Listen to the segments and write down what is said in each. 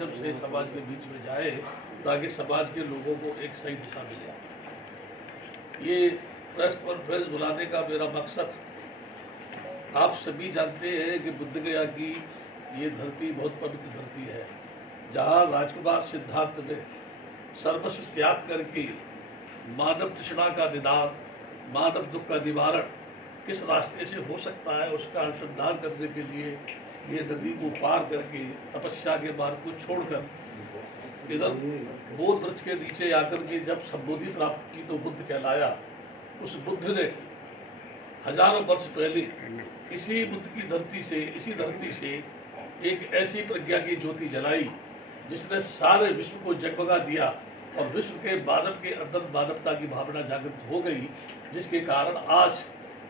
माध्यम से समाज के बीच में जाए ताकि समाज के लोगों को एक सही दिशा मिले। ये प्रेस कॉन्फ्रेंस बुलाने का मेरा मकसद, आप सभी जानते हैं कि बुद्ध गया की ये धरती बहुत पवित्र धरती है, जहाँ राजकुमार सिद्धार्थ ने सर्वस्व त्याग करके मानव तृष्णा का निदान, मानव दुख का निवारण किस रास्ते से हो सकता है उसका अनुसंधान करने के लिए ये नदी को पार करके तपस्या के मार्ग को छोड़कर इधर बोध वृक्ष के नीचे आकर के जब संबोधि प्राप्त की तो बुद्ध कहलाया। उस बुद्ध ने हजारों वर्ष पहले इसी बुद्ध की धरती से, इसी धरती से एक ऐसी प्रज्ञा की ज्योति जलाई जिसने सारे विश्व को जगमगा दिया और विश्व के मानव के अंदर मानवता की भावना जागृत हो गई, जिसके कारण आज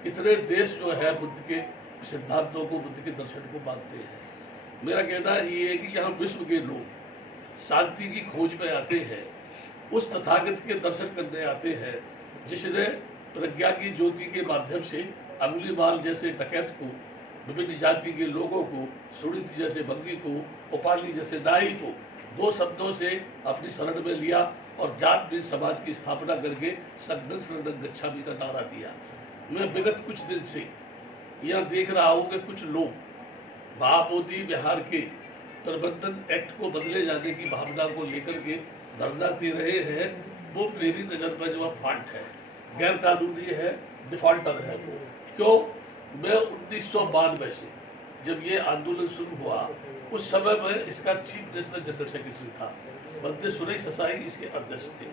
इतने देश जो है बुद्ध के सिद्धांतों को, बुद्ध के दर्शन को मानते हैं। मेरा कहना ये है कि यहाँ विश्व के लोग शांति की खोज में आते हैं, उस तथागत के दर्शन करने आते हैं जिसने प्रज्ञा की ज्योति के माध्यम से अंगुलीमाल जैसे डकैत को, विभिन्न जाति के लोगों को, सुनीति जैसे भंगी को, उपाली जैसे नाई को दो शब्दों से अपनी शरण में लिया और जात में समाज की स्थापना करके सद्गुण शरणं गच्छामि का नारा दिया। मैं विगत कुछ दिन से यह देख रहा हूँ कि कुछ लोग महाबोधि बिहार के प्रबंधन एक्ट को बदले जाने की भावना को लेकर के धरना दे रहे हैं। वो मेरी नजर में जो फॉल्ट है, गैर कानूनी है, डिफॉल्टर है। क्यों? मैं 1992 से जब ये आंदोलन शुरू हुआ उस समय में इसका चीफ नेशनल जनरल सेक्रेटरी था, बंदे सुरेश ससाई इसके अध्यक्ष थे।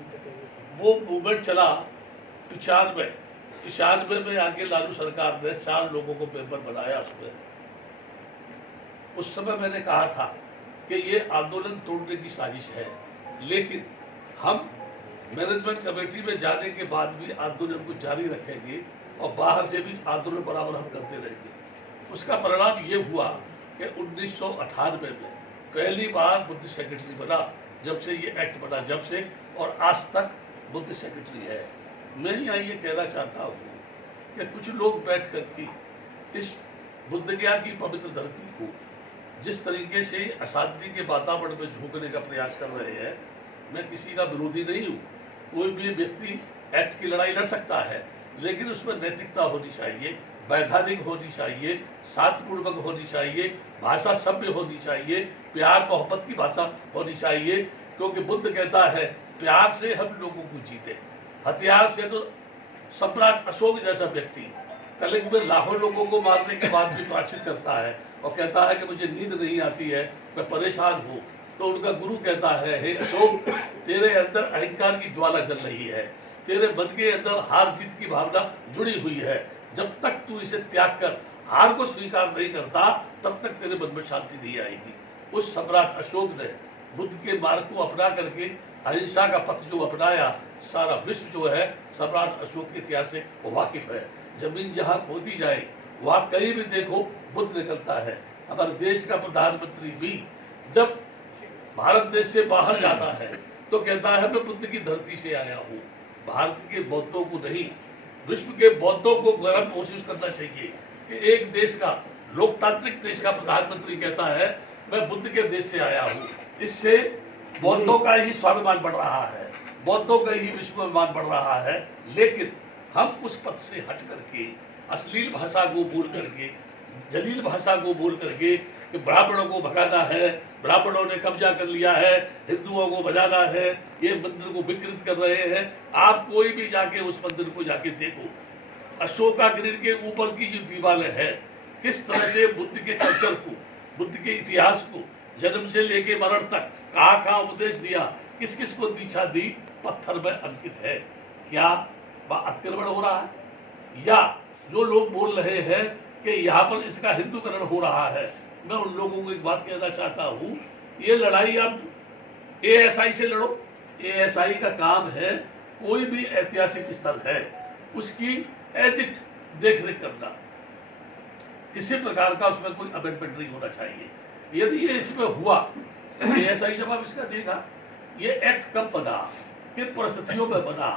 वो मूवमेंट चला 95 में आगे लालू सरकार ने 4 लोगों को मेंबर बनाया। उसमें उस समय मैंने कहा था कि ये आंदोलन तोड़ने की साजिश है, लेकिन हम मैनेजमेंट कमेटी में जाने के बाद भी आंदोलन को जारी रखेंगे और बाहर से भी आंदोलन बराबर हम करते रहेंगे। उसका परिणाम ये हुआ कि 1998 में पहली बार बुद्ध सेक्रेटरी बना, जब से ये एक्ट बना जब से, और आज तक बुद्ध सेक्रेटरी है। मैं यहाँ ये कहना चाहता हूँ कि कुछ लोग बैठ करके इस बुद्ध गया की पवित्र धरती को जिस तरीके से अशांति के वातावरण में झोंकने का प्रयास कर रहे हैं, मैं किसी का विरोधी नहीं हूँ। कोई भी व्यक्ति एक्ट की लड़ाई लड़ सकता है, लेकिन उसमें नैतिकता होनी चाहिए, वैधानिक होनी चाहिए, शांतिपूर्वक होनी चाहिए, भाषा सभ्य होनी चाहिए, प्यार मोहब्बत की भाषा होनी चाहिए। क्योंकि बुद्ध कहता है प्यार से हम लोगों को जीते, हथियार से तो सम्राट अशोक जैसा व्यक्ति कलिंग में लाखों लोगों को मारने के बाद भी प्रायश्चित करता है और कहता है कि मुझे नींद नहीं आती है, मैं परेशान हूँ। तो उनका गुरु कहता है, हे अशोक, तेरे अंदर अहंकार की ज्वाला जल रही है, तेरे मन के अंदर हार जीत की भावना जुड़ी हुई है। जब तक तू इसे त्याग कर हार को स्वीकार नहीं करता, तब तक तेरे मन में शांति नहीं आएगी। उस सम्राट अशोक ने बुद्ध के मार्ग को अपना करके अहिंसा का पथ जो अपनाया, सारा विश्व जो है सम्राट अशोक के इतिहास से वाकिफ है। जमीन जहाँ खोदी जाए वहाँ कहीं भी देखो बुद्ध निकलता है। हमारे देश का प्रधानमंत्री भी जब भारत देश से बाहर जाता है तो कहता है मैं बुद्ध की धरती से आया हूँ। भारत के बौद्धों को नहीं, विश्व के बौद्धों को गर्व महसूस करना चाहिए कि एक देश का, लोकतांत्रिक देश का प्रधानमंत्री कहता है मैं बुद्ध के देश से आया हूँ। इससे बौद्धों का ही स्वाभिमान बढ़ रहा है, बौद्धों का ही विश्वाभिमान बढ़ रहा है। लेकिन हम उस पथ से हट करके अश्लील भाषा को बोल करके, जलील भाषा को बोल करके कि ब्राह्मणों को भगाना है, ब्राह्मणों ने कब्जा कर लिया है, हिंदुओं को बजाना है, ये मंदिर को विकृत कर रहे हैं। आप कोई भी जाके उस मंदिर को जाके देखो, अशोका गिरी के ऊपर की जो दीवारें हैं, किस तरह से बुद्ध के कल्चर को, बुद्ध के इतिहास को जन्म से लेके मरण तक कहाँ कहाँ उपदेश दिया, किस किस को दीक्षा दी, पत्थर में अंकित है। क्या अतिक्रमण हो रहा है? या जो लोग बोल रहे हैं कि यहाँ पर इसका हिंदूकरण हो रहा है, मैं उन लोगों को एक बात कहना चाहता हूँ, ये लड़ाई आप एएसआई से लड़ो। एएसआई का काम है कोई भी ऐतिहासिक स्थल है उसकी एडिट देख रेख करना, किसी प्रकार का उसमें कोई अमेंडमेंट नहीं होना चाहिए। यदि ये इसमें हुआ, एएसआई जब आप इसका देखा, ये एक्ट कब बना, किन परिस्थितियों में बना,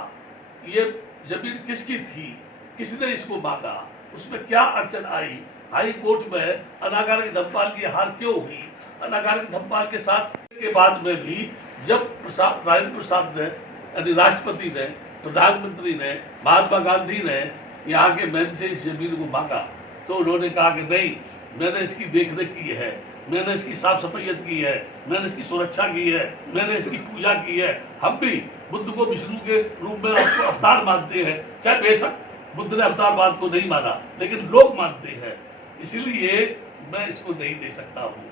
ये जमीन किसकी थी, किसने इसको मांगा, उसमें क्या अड़चन आई, हाई कोर्ट में अनागारी धमपाल की हार क्यों हुई, अनागार धमपाल के साथ के बाद में भी जब राजेंद्र प्रसाद ने यानी राष्ट्रपति ने, प्रधानमंत्री ने, महात्मा गांधी ने यहाँ के मैन से इस जमीन को मांगा तो उन्होंने कहा कि नहीं, मैंने इसकी देखरेख की है, मैंने इसकी साफ सफाइयत की है, मैंने इसकी सुरक्षा की है, मैंने इसकी पूजा की है। हम भी बुद्ध को विष्णु के रूप में आपको अवतार मानते हैं, चाहे बेशक बुद्ध ने अवतारवाद को नहीं माना लेकिन लोग मानते हैं, इसलिए मैं इसको नहीं दे सकता हूँ।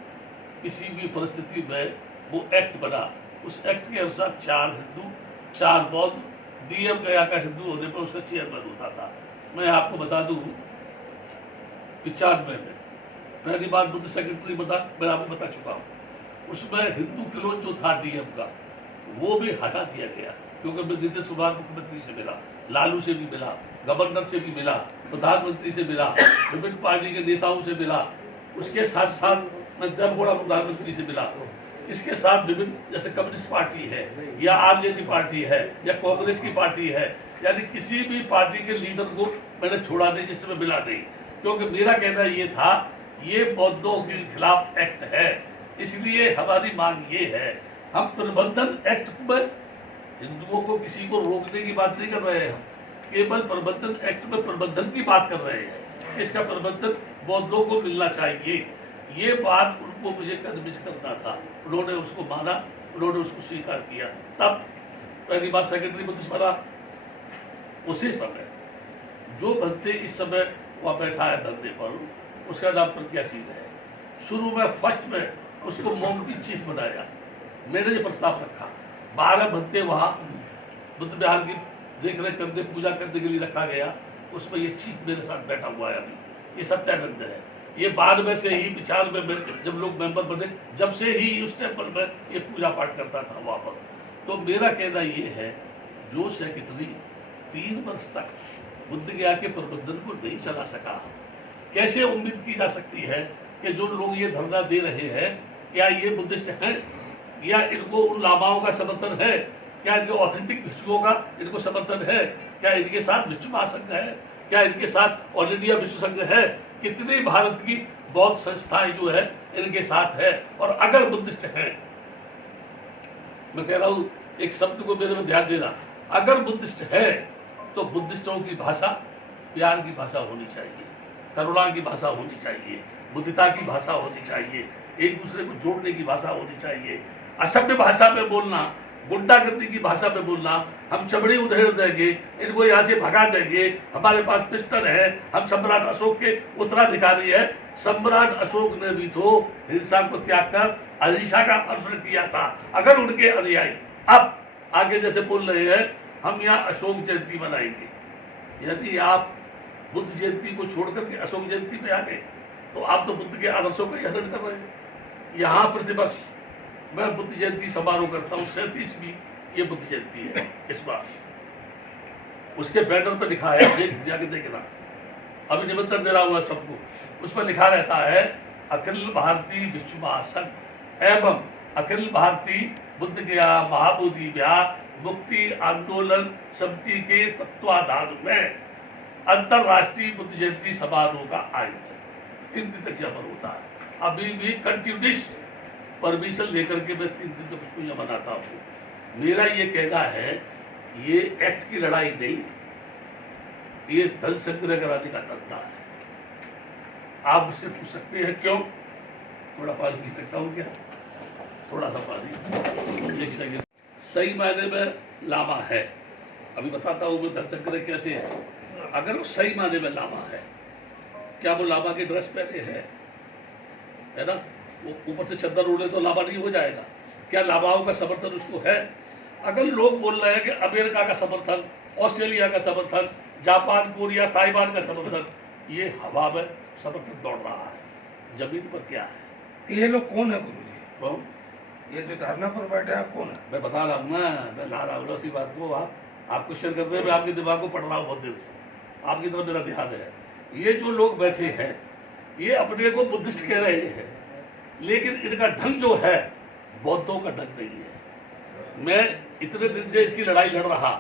किसी भी परिस्थिति में वो एक्ट बना, उस एक्ट के अनुसार 4 हिंदू 4 बौद्ध, डीएम गया का हिंदू होने पर उसका चेयरमैन होता था। मैं आपको बता दूं 95 में पहली बार बुद्ध सेक्रेटरी बता, मैं आपको बता चुका हूँ, उसमें हिंदू क्लोन जो था डीएम का वो भी हटा दिया गया, क्योंकि मैं नीतीश कुमार मुख्यमंत्री से मिला, लालू से भी मिला, गवर्नर से भी मिला, प्रधानमंत्री से मिला, विभिन्न पार्टी के नेताओं से मिला, उसके साथ साथ मैं देवगौड़ा प्रधानमंत्री से मिला, इसके साथ विभिन्न जैसे कम्युनिस्ट पार्टी है या आरजेडी पार्टी है या कांग्रेस की पार्टी है, यानी किसी भी पार्टी के लीडर को मैंने छोड़ा नहीं जिससे मैं मिला नहीं, क्योंकि मेरा कहना ये था ये बौद्धों के खिलाफ एक्ट है, इसलिए हमारी मांग ये है, हम प्रबंधन एक्ट में हिंदुओं को किसी को रोकने की बात नहीं कर रहे हैं, हम केवल प्रबंधन एक्ट में प्रबंधन की बात कर रहे हैं। इसका प्रबंधन बौद्धों को मिलना चाहिए, ये बात उनको मुझे कन्विंस करना था, उन्होंने उसको माना, उन्होंने उसको स्वीकार किया। तब पहली बार सेक्रेटरी बुद्धिस्ट बना, उसी समय जो बनते इस समय वहाँ बैठा है धरने पर, उसका नाम प्रज्ञाशील है। शुरू में फर्स्ट में उसको मोंकी चीफ बनाया, मैंने ये प्रस्ताव रखा, 12 बनते वहाँ बुद्ध विहार की देख रेख करने पूजा करने के लिए रखा गया, उसमें ये चीफ मेरे साथ बैठा हुआ है अभी, ये सत्यानंद है। ये बाद में से ही 95 में जब लोग मेंबर बने, जब से ही उस टेम्पल में ये पूजा पाठ करता था वहाँ पर। तो मेरा कहना ये है, जो सेक्रेटरी 3 वर्ष तक बुद्ध गया के प्रबंधन को नहीं चला सका, कैसे उम्मीद की जा सकती है कि जो लोग ये धरना दे रहे हैं क्या ये बुद्धिस्ट हैं, या इनको उन लामाओं का समर्थन है, क्या इनके ऑथेंटिक भिक्षुओं का इनको समर्थन है, क्या इनके साथ विश्व महासंघ है, क्या इनके साथ ऑल इंडिया विश्व संघ है, कितनी भारत की बौद्ध संस्थाएं जो है इनके साथ है। और अगर बुद्धिस्ट हैं, मैं कह रहा हूं एक शब्द को मेरे में ध्यान देना, अगर बुद्धिस्ट है तो बुद्धिस्टों की भाषा प्यार की भाषा होनी चाहिए, करुणा की भाषा होनी चाहिए, बुद्धिता की भाषा होनी चाहिए, एक दूसरे को जोड़ने की भाषा होनी चाहिए। असभ्य भाषा में बोलना, गुंडागर्दी की भाषा में बोलना, हम चमड़ी उधेड़ देंगे, इनको यहाँ से भगा देंगे, हमारे पास पिस्टल है, हम सम्राट अशोक के उत्तराधिकारी है। सम्राट अशोक ने भी तो हिंसा को त्याग कर अहिंसा का अनुसरण किया था। अगर उनके अनुयायी अब आगे जैसे बोल रहे हैं हम यहाँ अशोक जयंती मनाएंगे, यदि आप बुद्ध जयंती को छोड़ करके अशोक जयंती पे आ गए तो आप तो बुद्ध के आदर्शों का हनन कर रहे हैं। यहाँ प्रतिवर्ष मैं बुद्ध जयंती समारोह करता हूँ, 37वीं ये बुद्ध जयंती है इस बार, उसके बैनर पर लिखा है, जाके देखना, अभी निमंत्रण दे रहा हूँ सबको, उसमें लिखा रहता है अखिल भारतीय विश्व महासंघ एवं अखिल भारतीय बुद्ध गया महाबोधि विहार मुक्ति आंदोलन समिति के तत्वाधान में अंतरराष्ट्रीय बुद्ध जयंती समारोह का आयोजन 3 दिन तक यहाँ पर होता है। अभी भी कंटिन्यूस परमिशन लेकर के मैं 3 दिन तक उसको यहाँ मनाता हूँ। मेरा ये कहना है ये एक्ट की लड़ाई नहीं, ये धन संग्रह कराने का धंधा है। आप मुझसे पूछ सकते हैं क्यों, थोड़ा पानी पी सकता हूँ क्या, थोड़ा सा पानी, एक सेकंड। सही मायने में लामा है, अभी बताता हूँ मैं धन संग्रह कैसे है। अगर वो सही मायने में लामा है, क्या वो लामा के ड्रेस पहने है ना, वो ऊपर से चद्दर ओढ़े तो लामा नहीं हो जाएगा, क्या लामाओं का समर्थन उसको है? अगर लोग बोल रहे हैं कि अमेरिका का समर्थन, ऑस्ट्रेलिया का समर्थन, जापान, कोरिया, ताइवान का समर्थन, ये हवा में समर्थन दौड़ रहा है, जमीन पर क्या है? ये लोग कौन है गुरुजी? कौन? ये जो धरना पर बैठे हैं कौन है? मैं बता रहा हूँ ना, मैं ला रहा हूँ उसी बात को। आप क्वेश्चन कर रहे हैं, मैं आपके दिमाग को पढ़ रहा हूँ बहुत देर से, आपकी तरफ मेरा ध्यान है। ये जो लोग बैठे हैं ये अपने को बुद्धिस्ट कह रहे हैं, लेकिन इनका ढंग जो है बौद्धों का ढंग नहीं है। मैं इतने दिन से इसकी लड़ाई लड़ रहा,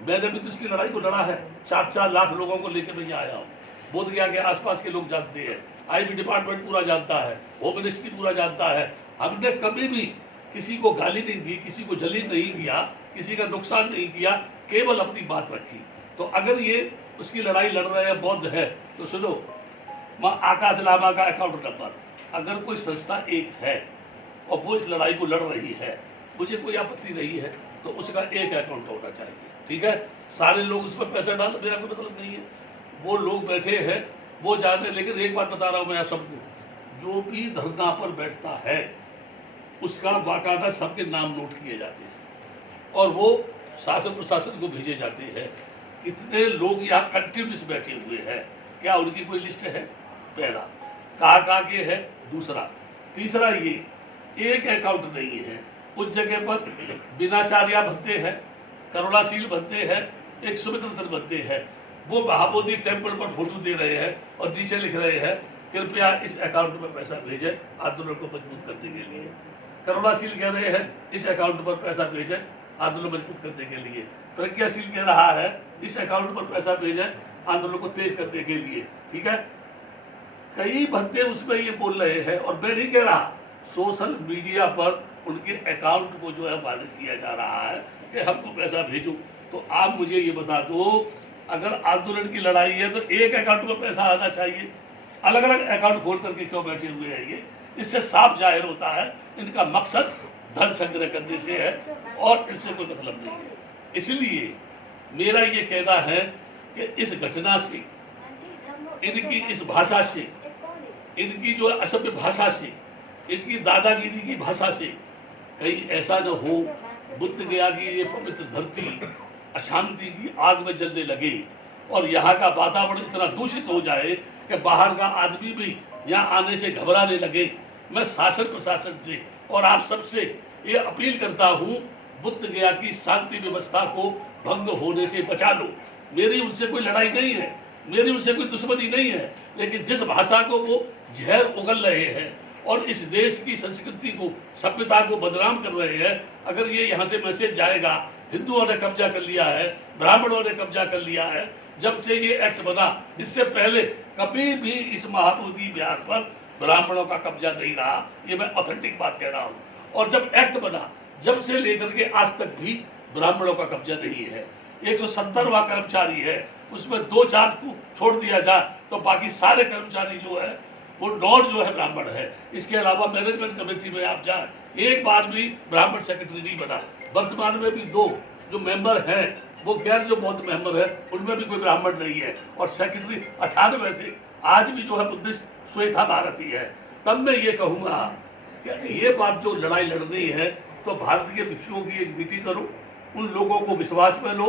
मैंने भी तो इसकी लड़ाई को लड़ा है, 4-4 लाख लोगों को लेकर मैं यहाँ आया हूँ। बोध गया के आसपास के लोग जानते हैं, आईबी डिपार्टमेंट पूरा जानता है, होम मिनिस्ट्री पूरा जानता है। हमने कभी भी किसी को गाली नहीं दी, किसी को जलील नहीं किया, किसी का नुकसान नहीं किया, केवल अपनी बात रखी। तो अगर ये उसकी लड़ाई लड़ रहे हैं बौद्ध है तो सुनो, माँ आकाश लामा का अकाउंट नंबर, अगर कोई संस्था एक है और वो इस लड़ाई को लड़ रही है, मुझे कोई आपत्ति नहीं है, तो उसका एक अकाउंट होना चाहिए, ठीक है। सारे लोग उस पर पैसा डाल, मेरा कोई मतलब नहीं है, वो लोग बैठे हैं वो जाने। लेकिन एक बात बता रहा हूँ मैं आप सबको, जो भी धरना पर बैठता है उसका बाकायदा सबके नाम नोट किए जाते हैं और वो शासन प्रशासन को भेजे जाते हैं। कितने लोग यहाँ कंटिन्यूस बैठे हुए हैं, क्या उनकी कोई लिस्ट है? पहला, कहाँ के है? दूसरा, तीसरा, ये एक अकाउंट नहीं है। उस जगह पर बिनाचार्या बनते हैं, करुणाशील बनते हैं, एक सुमित्र बनते हैं, वो महाबोधि टेम्पल पर फोटो दे रहे हैं और नीचे लिख रहे हैं कृपया इस अकाउंट में पैसा भेजें आंदोलन को मजबूत करने के लिए। करुणाशील कह रहे हैं इस अकाउंट पर पैसा भेजें आंदोलन मजबूत करने के लिए। प्रज्ञाशील कह रहा है इस अकाउंट पर पैसा भेजें आंदोलन को तेज करने के लिए, ठीक है। कई बंदे उसमें ये बोल रहे हैं और मैं नहीं कह रहा, सोशल मीडिया पर उनके अकाउंट को जो है वायरल किया जा रहा है कि हमको पैसा भेजो। तो आप मुझे ये बता दो, अगर आंदोलन की लड़ाई है तो एक अकाउंट में पैसा आना चाहिए, अलग अलग अकाउंट खोल करके क्यों बैठे हुए हैं ये? इससे साफ जाहिर होता है इनका मकसद धन संग्रह करने से है और इससे कोई मतलब नहीं है। इसलिए मेरा ये कहना है कि इस घटना से, इनकी इस भाषा से, इनकी जो असभ्य भाषा से, इनकी दादागिरी की भाषा से कहीं ऐसा न हो बुद्ध गया की ये पवित्र धरती अशांति की आग में जलने लगे और यहाँ का वातावरण इतना दूषित हो जाए कि बाहर का आदमी भी यहाँ आने से घबराने लगे। मैं शासन प्रशासन से और आप सबसे ये अपील करता हूँ, बुद्ध गया की शांति व्यवस्था को भंग होने से बचा लो। मेरी उनसे कोई लड़ाई नहीं है, मेरी उनसे कोई दुश्मनी नहीं है, लेकिन जिस भाषा को वो जहर उगल रहे हैं और इस देश की संस्कृति को, सभ्यता को बदनाम कर रहे हैं, अगर ये यहाँ से मैसेज जाएगा हिंदुओं ने कब्जा कर लिया है, ब्राह्मणों ने कब्जा कर लिया है, जब से ये एक्ट बना, इससे पहले कभी भी इस महाबोधि विहार पर ब्राह्मणों का कब्जा नहीं रहा, ये मैं ऑथेंटिक बात कह रहा हूँ। और जब एक्ट बना, जब से लेकर के आज तक भी ब्राह्मणों का कब्जा नहीं है। 170वां कर्मचारी है, उसमें 2-4 को छोड़ दिया जाए तो बाकी सारे कर्मचारी जो है वो नॉन जो है ब्राह्मण है। इसके अलावा मैनेजमेंट कमेटी में आप जाए, एक बार भी ब्राह्मण सेक्रेटरी नहीं बना। वर्तमान में भी 2 जो मेंबर हैं वो गैर जो बौद्ध मेंबर है उनमें भी कोई ब्राह्मण नहीं है और सेक्रेटरी 98 से आज भी जो है बुद्धिस्ट श्वेता भारती है। तब मैं ये कहूँगा कि ये बात जो लड़ाई लड़नी है तो भारतीय भिक्षुओं की एक मीटिंग करो, उन लोगों को विश्वास में लो,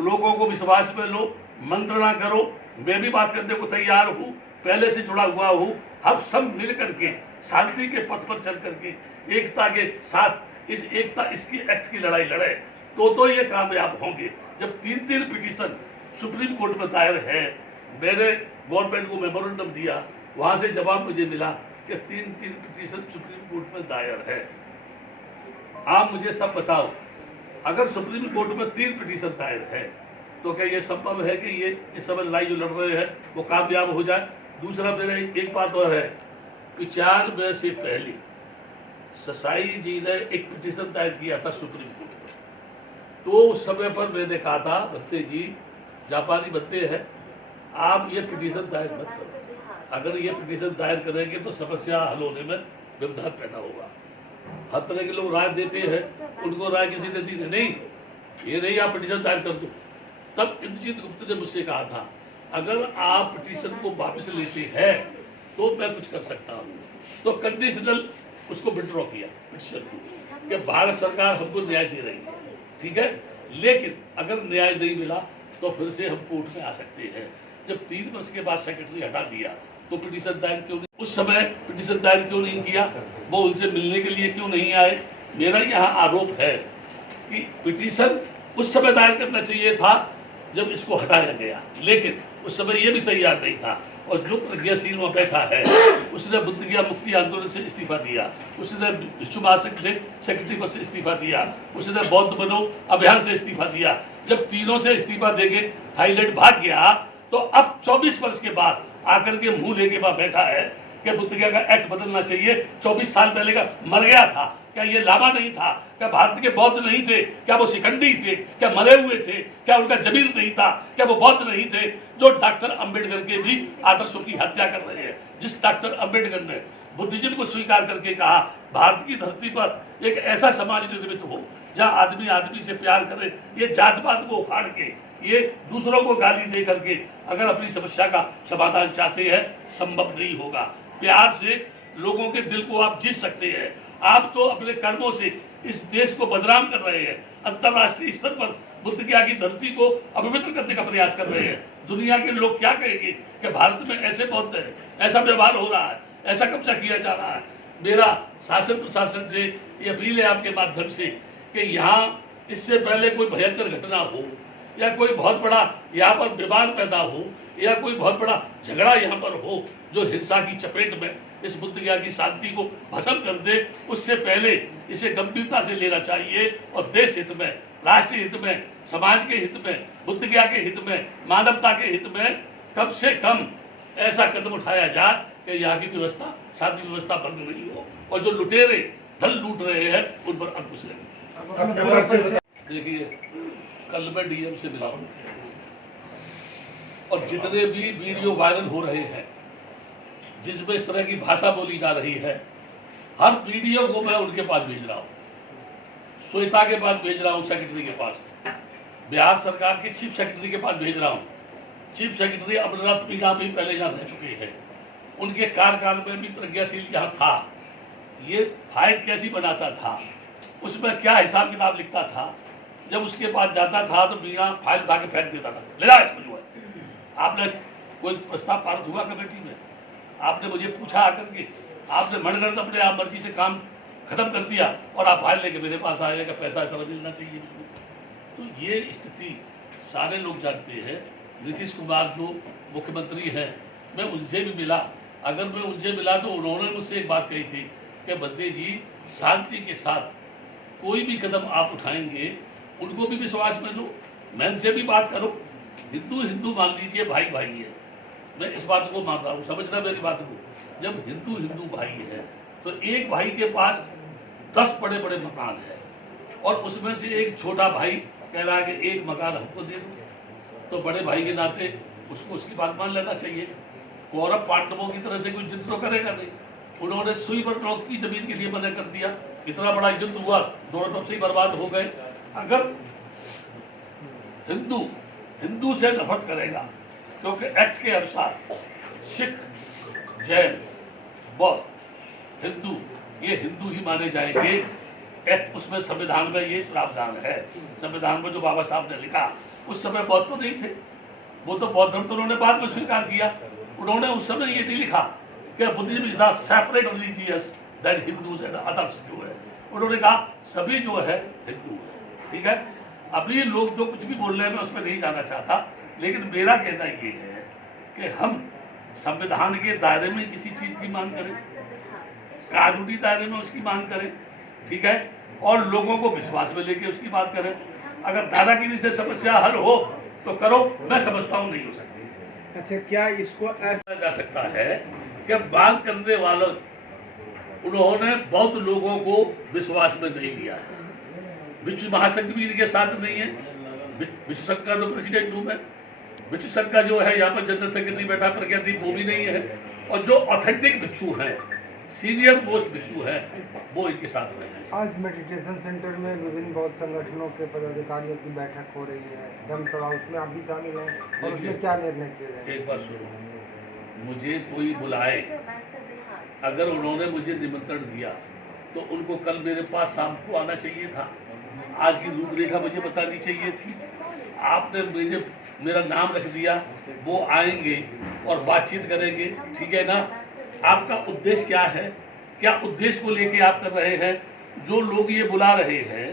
लोगों को विश्वास में लो, मंत्रणा करो। मैं भी बात करने को तैयार हूँ, पहले से जुड़ा हुआ हूँ। हम सब मिल करके शांति के पथ पर चल करके एकता के साथ इसकी एक्ट की लड़ाई लड़े तो ये कामयाब होंगे। जब 3 पिटीशन सुप्रीम कोर्ट में दायर है, मैंने गवर्नमेंट को मेमोरेंडम दिया, वहां से जवाब मुझे मिला कि 3 पिटीशन सुप्रीम कोर्ट में दायर है। आप मुझे सब बताओ, अगर सुप्रीम कोर्ट में 3 पिटीशन दायर है तो क्या ये संभव है कि ये इस समय लड़ाई जो लड़ रहे हैं वो कामयाब हो जाए? दूसरा मेरा एक बात और है, 95 से पहले ससाई जी ने एक पिटीशन दायर किया था सुप्रीम कोर्ट में, तो उस समय पर मैंने कहा था बत्ते जी, जापानी बत्ते हैं, आप ये पिटीशन दायर मत करो। अगर ये पिटीशन दायर करेंगे तो समस्या हल होने में व्यवधान पैदा होगा। हर तरह के लोग राय देते हैं, उनको राय किसी ने दी नहीं, ये नहीं आप पिटीशन दायर कर दो। तब इंद्रजीत गुप्ता ने मुझसे कहा था अगर आप पिटीशन को वापस लेते हैं तो मैं कुछ कर सकता हूँ। तो कंडीशनल उसको विड्रॉ किया पिटीशन को कि भारत सरकार हमको न्याय दे रही है, ठीक है, लेकिन अगर न्याय नहीं मिला तो फिर से हम कोर्ट में आ सकते हैं। जब 3 वर्ष के बाद सेक्रेटरी हटा दिया तो पिटीशन दायर क्यों नहीं, उस समय पिटीशन दायर क्यों नहीं किया, वो उनसे मिलने के लिए क्यों नहीं आए? मेरा यहाँ आरोप है कि पिटीशन उस समय दायर करना चाहिए था जब इसको हटाया गया, लेकिन उस समय ये भी तैयार नहीं था। और जो प्रज्ञाशील वहाँ बैठा है उसने बुद्ध गया मुक्ति आंदोलन से इस्तीफा दिया, उसने विश्व महासंघ से सेक्रेटरी पद से इस्तीफा दिया, उसने बौद्ध बनो अभियान से इस्तीफा दिया। जब तीनों से इस्तीफा देके थाईलैंड भाग गया तो अब 24 वर्ष के बाद आकर के मुंह लेके वहां बैठा है कि बुद्ध गया का एक्ट बदलना चाहिए। 24 साल पहले का मर गया था, क्या ये लामा नहीं था? क्या भारत के बौद्ध नहीं थे? क्या वो शिखंडी थे? क्या मरे हुए थे? क्या उनका जमीन नहीं था? क्या वो बौद्ध नहीं थे? जो डॉक्टर अंबेडकर के भी आदर्शों की हत्या कर रहे हैं। जिस डॉक्टर अंबेडकर ने बुद्धिज्म को स्वीकार करके कहा भारत की धरती पर एक ऐसा समाज निर्मित हो जहाँ आदमी आदमी से प्यार करे, ये जातपात को उखाड़ के, ये दूसरों को गाली दे करके अगर अपनी समस्या का समाधान चाहते हैं, संभव नहीं होगा। प्यार से लोगों के दिल को आप जीत सकते हैं। आप तो अपने कर्मों से इस देश को बदनाम कर रहे हैं। अंतर्राष्ट्रीय स्तर पर बुद्ध गया की धरती को अपवित्र करने का प्रयास कर रहे हैं। दुनिया के लोग क्या कहेंगे कि भारत में ऐसे बौद्ध है, ऐसा व्यवहार हो रहा है, ऐसा कब्जा किया जा रहा है। मेरा शासन प्रशासन से ये अपील है आपके माध्यम से कि यहाँ इससे पहले कोई भयंकर घटना हो या कोई बहुत बड़ा यहाँ पर विवाद पैदा हो या कोई बहुत बड़ा झगड़ा यहाँ पर हो जो हिंसा की चपेट में इस बुद्ध गया की शांति को भस्म कर दे, उससे पहले इसे गंभीरता से लेना चाहिए और देश हित में, राष्ट्रीय हित में, समाज के हित में, बुद्ध गया के हित में, मानवता के हित में कम से कम ऐसा कदम उठाया जाए कि यहाँ की व्यवस्था, शांति व्यवस्था भंग नहीं हो और जो लुटेरे धन लूट रहे हैं उन पर अंकुश लगे। देखिए, कल मैं डीएम से मिला हूँ और जितने भी वीडियो वायरल हो रहे हैं जिसमें इस तरह की भाषा बोली जा रही है, हर वीडियो को मैं उनके पास भेज रहा हूँ, श्वेता के पास भेज रहा हूँ, सेक्रेटरी के पास, बिहार सरकार के चीफ सेक्रेटरी के पास भेज रहा हूँ। चीफ सेक्रेटरी अमरनाथ मीना भी पहले यहाँ रह चुके हैं, उनके कार्यकाल में भी प्रज्ञाशील यहाँ था। ये फाइल कैसी बनाता था, उसमें क्या हिसाब किताब लिखता था, जब उसके पास जाता था तो मीना फाइल उठा के फेंक देता था, ले जाओ इसको जो है। आपने कोई प्रस्ताव पारित हुआ कमेटी में, आपने मुझे पूछा आकर के, आपने मनगढ़ंत अपने आप मर्जी से काम खत्म कर दिया और आप फाइल लेके मेरे पास आए कि पैसा इतना मिलना चाहिए मुझको। तो ये स्थिति सारे लोग जानते हैं। नीतीश कुमार जो मुख्यमंत्री हैं, मैं उनसे भी मिला, अगर मैं उनसे मिला तो उन्होंने मुझसे एक बात कही थी कि बद्दे जी शांति के साथ कोई भी कदम आप उठाएंगे उनको भी विश्वास में लो, मैं इनसे भी बात करो, हिंदू हिंदू मान लीजिए, भाई भाई है। मैं इस बात को मान रहा हूँ, समझना मेरी बात को। जब हिंदू हिंदू भाई है तो एक भाई के पास 10 बड़े बड़े मकान है और उसमें से एक छोटा भाई कह रहा है कि एक मकान हमको दे दो, तो बड़े भाई के नाते उसको उसकी बात मान लेना चाहिए। कौरव पांडवों की तरह से कोई जिद तो करेगा नहीं। उन्होंने सुई पर नौक की जमीन के लिए मना कर दिया, इतना बड़ा युद्ध हुआ, दोनों तरफ से बर्बाद हो गए। अगर हिंदू हिंदू से नफरत करेगा, क्योंकि एक्ट के अनुसार सिख, जैन, बौद्ध, हिंदू ये हिंदू ही माने जाएंगे। एक्ट उसमें संविधान में ये प्रावधान है। संविधान में जो बाबा साहब ने लिखा, उस समय बौद्ध तो नहीं थे, वो तो बौद्ध धर्म तो उन्होंने बाद में स्वीकार किया। उन्होंने उस समय ये नहीं लिखा कि Buddhism is not separate religious than Hindus and others. जो है उन्होंने कहा सभी जो है हिंदू है। ठीक है, अभी लोग जो कुछ भी बोल रहे हैं मैं उसमें नहीं जाना चाहता, लेकिन मेरा कहना ये है कि हम संविधान के दायरे में किसी चीज की मांग करें, कानूनी दायरे में उसकी मांग करें, ठीक है, और लोगों को विश्वास में लेके उसकी बात करें। अगर दादागिरी से समस्या हल हो तो करो, मैं समझता हूँ नहीं हो सकती। अच्छा, क्या इसको ऐसा जा सकता है कि बात करने वालों उन्होंने बौद्ध लोगों को विश्वास में नहीं लिया है। विश्व महासंघ भी इनके साथ नहीं है। विश्व संघ का तो प्रेसिडेंट हूँ मैं, विश्व संघ का जो है यहाँ पर जनरल सेक्रेटरी बैठा प्रज्ञादीप, वो भी नहीं है। और जो ऑथेंटिक भिक्षु हैं, सीनियर मोस्ट भिक्षु है, वो इनके साथ में है। आज मेडिटेशन सेंटर में विभिन्न बौद्ध संगठनों के पदाधिकारियों की बैठक हो रही है, धर्मसभा, उसमें आप भी शामिल हैं और उसमें क्या निर्णय किए गए? एक बात सुनो, मुझे कोई बुलाए, अगर उन्होंने मुझे निमंत्रण दिया तो उनको कल मेरे पास शाम को आना चाहिए था। आज की रूपरेखा मुझे बतानी चाहिए थी। आपने मुझे मेरा नाम रख दिया, वो आएंगे और बातचीत करेंगे, ठीक है ना। आपका उद्देश्य क्या है, क्या उद्देश्य को लेके आप कर रहे हैं? जो लोग ये बुला रहे हैं,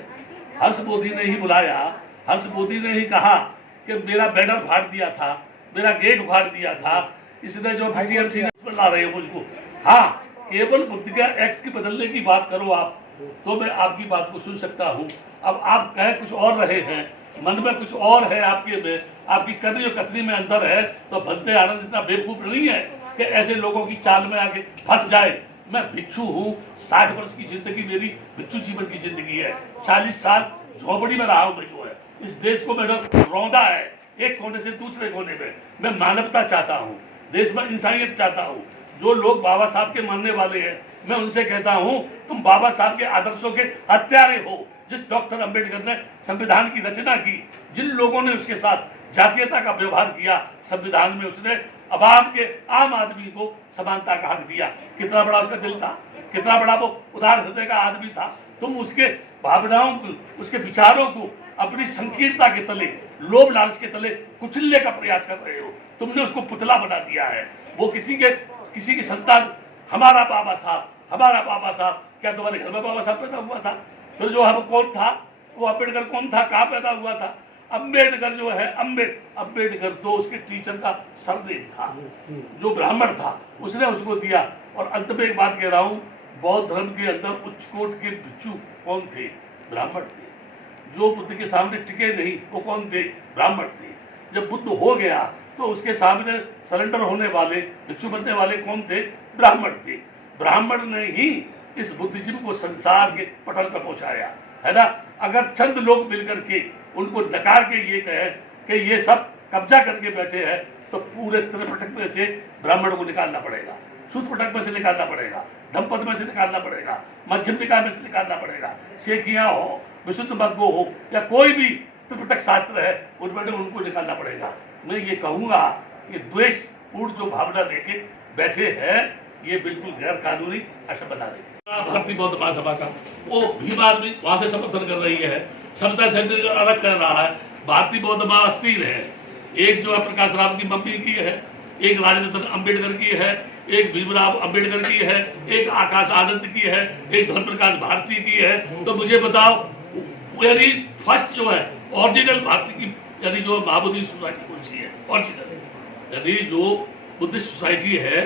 हर्ष मोदी ने ही बुलाया, हर्ष मोदी ने ही कहा कि मेरा बैनर फाड़ दिया था, मेरा गेट फाड़ दिया था, इसने जो BTMC पर ला रहे हो मुझको। हाँ, केवल बुद्ध गया एक्ट की बदलने की बात करो आप, तो मैं आपकी बात को सुन सकता हूँ। अब आप कह कुछ और रहे हैं, मन में कुछ और है आपके में, आपकी करनी और कतनी में अंदर है, तो बनते आनंद इतना बेवकूफ नहीं है कि ऐसे लोगों की चाल में आके फंस जाए। मैं भिक्षु हूँ, 60 वर्ष की जिंदगी मेरी भिक्षु जीवन की जिंदगी है। 40 साल झोपड़ी में रहा हूँ मैं, जो है इस देश को मैंने रौंदा है एक कोने से दूसरे कोने में। मैं मानवता चाहता हूँ, देश में इंसानियत चाहता हूँ। जो लोग बाबा साहब के मानने वाले हैं, मैं उनसे कहता हूँ तुम बाबा साहब के आदर्शों के हत्यारे हो। जिस डॉक्टर अंबेडकर ने संविधान की रचना की, जिन लोगों ने उसके साथ जातीयता का व्यवहार किया संविधान में, उसने अवाम के आम आदमी को समानता का हक दिया। कितना बड़ा उसका दिल था, कितना बड़ा वो उदार हृदय का आदमी था। तुम उसके भावनाओं को, उसके विचारों को अपनी संकीर्णता के तले, लोभ लालच के तले कुचलने का प्रयास कर रहे हो। तुमने उसको पुतला बना दिया है। वो किसी की संतान, हमारा बाबा साहब, क्या तुम्हारे घर में बाबा साहब पैदा हुआ था? फिर जो है वो कौन था? वो अम्बेडकर कौन था? कहाँ पैदा हुआ था? अम्बेडकर जो है, अम्बेडकर तो उसके टीचर का सरनेम था, जो ब्राह्मण था, उसने उसको दिया। और अंत में एक बात कह रहा हूँ, बौद्ध धर्म के अंदर उच्चकोट के भिक्षु कौन थे? ब्राह्मण थे। जो बुद्ध के सामने टिके नहीं, वो कौन थे? ब्राह्मण थे। जब बुद्ध हो गया तो उसके सामने सरेंडर होने वाले, भिक्षु बनने वाले कौन थे? ब्राह्मण थे। ब्राह्मण ने ही इस बुद्धिज्म को संसार के पटल पर पहुंचाया है ना। अगर चंद लोग मिलकर के उनको नकार के ये कहे कि ये सब कब्जा करके बैठे हैं, तो पूरे त्रिपिटक में से ब्राह्मण को निकालना पड़ेगा, सूत्रपिटक में से निकालना पड़ेगा, धम्मपद में से निकालना पड़ेगा, मध्यम निकाय में से निकालना पड़ेगा, शेखिया हो, विशुद्ध मग्गो हो, या कोई भी त्रिपिटक शास्त्र है उनमें उनको निकालना पड़ेगा। मैं ये कहूँगा कि द्वेषपूर्ण जो भावना लेके बैठे हैं, ये बिल्कुल गैर कानूनी ऐसा बना देंगे। भारतीय बौद्ध महासभा का वो भीम आर्मी वहां से समर्थन कर रही है, समता सेंटर अलग कर रहा है। भारतीय बौद्ध महाअस्थिर है। एक जो है प्रकाश राव की मम्मी की है, एक राजरत्न अम्बेडकर की है, एक भीमराव अम्बेडकर की है, एक आकाश आनंद की है, एक धन प्रकाश भारती की है। तो मुझे बताओ, यानी फर्स्ट जो है ओरिजिनल भारती की, यानी जो महाबोधि सोसाइटी कौन सी है? ओरिजिनल, यानी जो बुद्धिस्ट सोसाइटी है,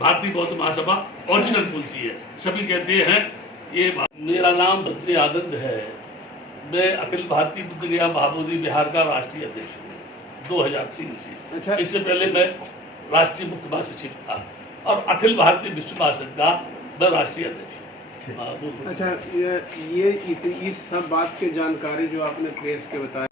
भारतीय बौद्ध महासभा ओरिजिनल कौन सी है? सभी कहते हैं ये। मेरा नाम भक्ति आनंद है। मैं अखिल भारतीय बुद्ध गया महाबोधि बिहार का राष्ट्रीय अध्यक्ष हूँ 2003 से। अच्छा। इससे पहले मैं राष्ट्रीय मुख्य महासचिव था और अखिल भारतीय विश्व महासंघ का मैं राष्ट्रीय अध्यक्ष हूँ। अच्छा, ये इस सब बात की जानकारी जो आपने प्रेस के बताया